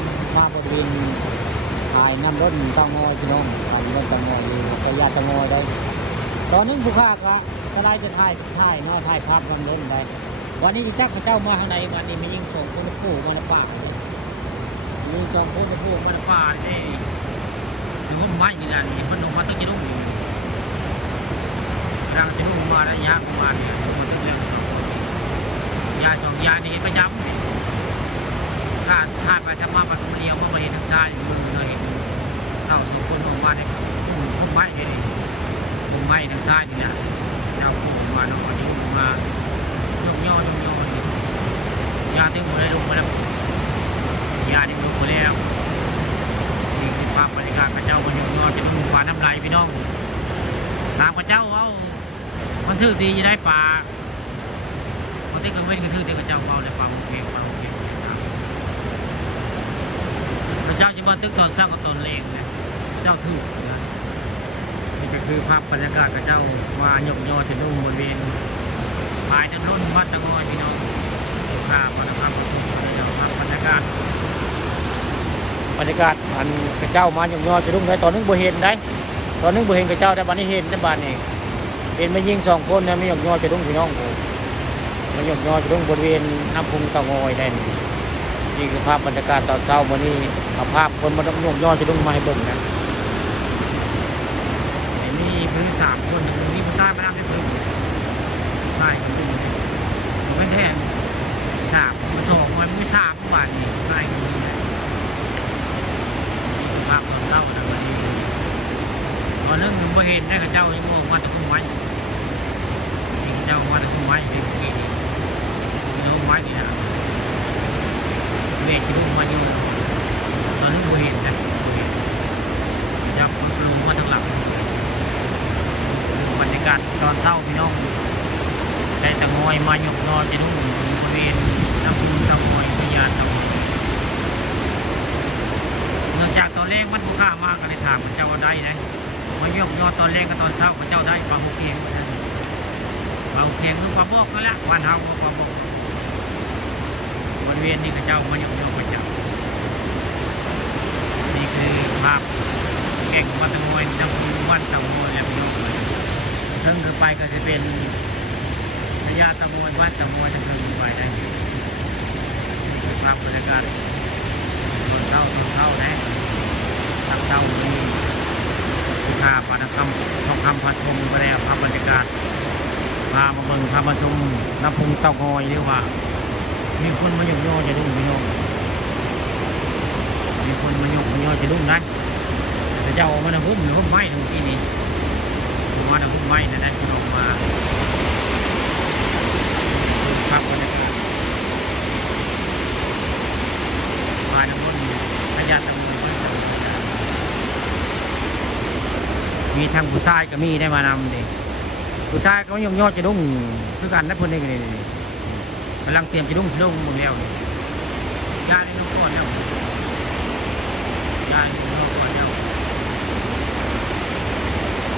มมาบริเวณถ่ายน้ำร้นเตางอยพี่น้องทำร้นเตางอยอยู่กระยาเตางอยได้ตอนนี้ผู้ค้าก็ได้จะถ่ายเนาะถ่ายภาพน้ำร้นได้วันนี้แจ็คพระเจ้ามาข้างในวันนี้มียิงส่งคนผู้มาในป่ายิงส่งคนผู้มาในป่านี่ถึงว่าไม้นี่นะนี่มันลงมาต้องจะลุ่มอยู่ร่างจะลุ่มมาได้ยากประมาณนี้มันต้องเรื่องยาสองยานี่ประจำถ้าไปทำมาประตูเลี้ยวมาเห็นทางซ้ายมือเลยเห็นเท่าสองคนออกมาเนี่ยพุ่งไม้เลยพุ่งไม้ทางซ้ายนี่นะเจ้าพุ่งมาน้องคนนี้พุ่งมาย่อย่อยาเต็มหมดเลยลงมาแล้วยานี่ลงมาแล้วนี่คือภาพบรรยากาศพระเจ้ามันย่อย่อจะมุ่งมาน้ำลายพี่น้องตามพระเจ้าเอามันถือดีจะได้ปลาคนที่เคยเว้นก็ถือได้พระเจ้าเอาเลยปลาโอเคพระเจ้าจะมาตึกตอนสร้างกับตนเองนะเจ้าถูกนะนี่ก็คือภาพบรรยากาศพระเจ้าว่าย่อย่อจะนุ่งบริเวณภายในรุ่นวัดตะงอยพี่น้องภาพบรรยากาศบรรยากาศอันพระเจ้ามาย่อย่อจะนุ่งได้ตอนนึงบ่เห็นได้ตอนนึงบ่เห็นพระเจ้าแต่บัดนี้เห็นแต่บัดนี้เห็นมายิงสองคนนะไม่ย่อย่อจะนุ่งพี่น้องมาย่อย่อจะนุ่งบริเวณน้ำพุงตะงอยได้นี่คือภาพบรรยากาศตอนเช้าวันนี้ภาพคนมาต้องย่อย่อจะนุ่งมาให้เบิ่งนะนี่พื้น3 คนนี่ผู้ชายมานั่งในพื้นใช่คนนี้ไม่แท้3มา2มันไม่3เมื่อวานนี้ใช่คนนี้ภาพตอนเช้านะวันนี้ตอนเรื่องหนึ่งบ่เห็นได้กับเจ้ายังมองมาตะคุ่มไว้นี่เจ้ามาตะคุ่มไว้ที่นี่น้องไว้นี่นะเวทที่มาอยู่ตอนนี้บ่เห็นนะบ่เห็นจับมันลงมาทางหลังบรรยากาศตอนเช้าพี่น้องได้ตะงอยมาหยกนอนจะนุ่งบริเวณน้ำพุตะงอยพยานตะงอยเนื่องจากตอนแรกมันผู้ข้ามากก็เลยถามพระเจ้าว่าได้นะมาหยกนอนตอนแรกกับตอนเช้าพระเจ้าได้ปลาหูเพียงปลาหูเพียงคือปลาบอกนั่นแหละวันเฮาปลาบอกบริเวณนี้พระเจ้ามาหยกนอนพระเจ้านี่คือภาพแก่งวัดตะงอยน้ำพุวัดตะงอยแล้วพี่น้องซึ่งคือไปก็จะเป็นพญาตะมวยวัดตะมวยจะคือไปได้ภาพบรรยากาศตอนเช้านะทางเช้ามีผู้ค้าปานะคำทองคำพัดชมมาแล้วภาพบรรยากาศพามาเบิ่งพามาชมน้ำพุงเต่างอยเรียกว่ามีคนมาหยกย่อจะดุ้งพี่น้องมีคนมาหยกย่อจะดุ้งนะแต่เจ้ามันพุ่มไม้ทั้งที่นี้มาพุ่มไม้นะนั่นออกมาครับบรรยากาศภายในบนพญาตะมูมีทางผู้ชายก็มีได้มานำดิผู้ชายก็ยอดจะดุ้งคือกันนะคนนี้นี่กำลังเตรียมจะดุ้งหมดแล้วยาในน้องก้อนแล้วยาในน้องก้อนแล้ว